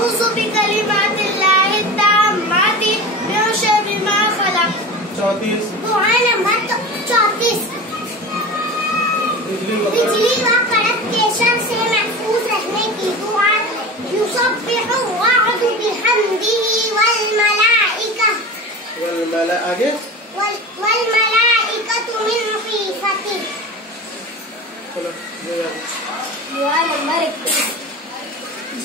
أعوذ بكلمات الله التامات من شر ما خلق. 34 دعا نمبر 34 بجلی و کڑک کے شر سے محفوظ رہنے کی دعا. یسبح الرعد بحمده والملائکہ والملائکۃ من خیفتہ. دعا نمبر 21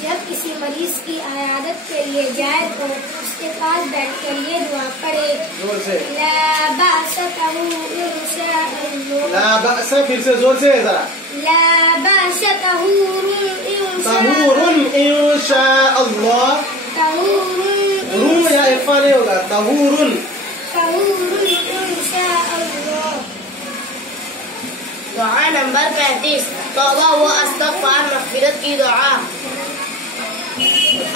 جب کسی مریض کی عیادت کے لیے جائے تو اس کے پاس بیٹھ کر یہ دعا پڑھے. لا بأس طهور إن شاء الله. لا بأس پھر سے زور سے ذرا. لا بأس طهور طهور إن شاء الله. رو یا اخفا نہیں ہوگا. طهور إن شاء الله. دعا نمبر 35 توبہ و استغفار مغفرت کی دعا.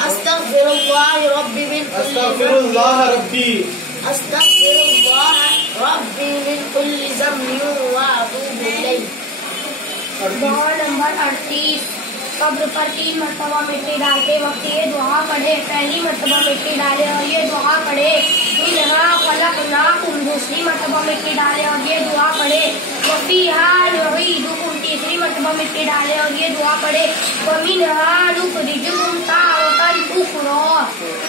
استغفر اللہ ربی من کل استغفر اللہ ربی. استغفر اللہ ربی من کل ذنب واتوب الیہ. دعا نمبر 38 قبر پر 3 مرتبہ مٹی ڈالتے وقت یہ دعا پڑھے. پہلی مرتبہ مٹی ڈالے اور یہ دعا پڑھے. منہا خلقناکم. دوسری مرتبہ مٹی ڈالے اور یہ دعا پڑھے. وفیہا نعیدکم. تیسری مرتبہ مٹی ڈالے اور یہ دعا پڑھے. ومنہا نخرجکم تارۃ اخری.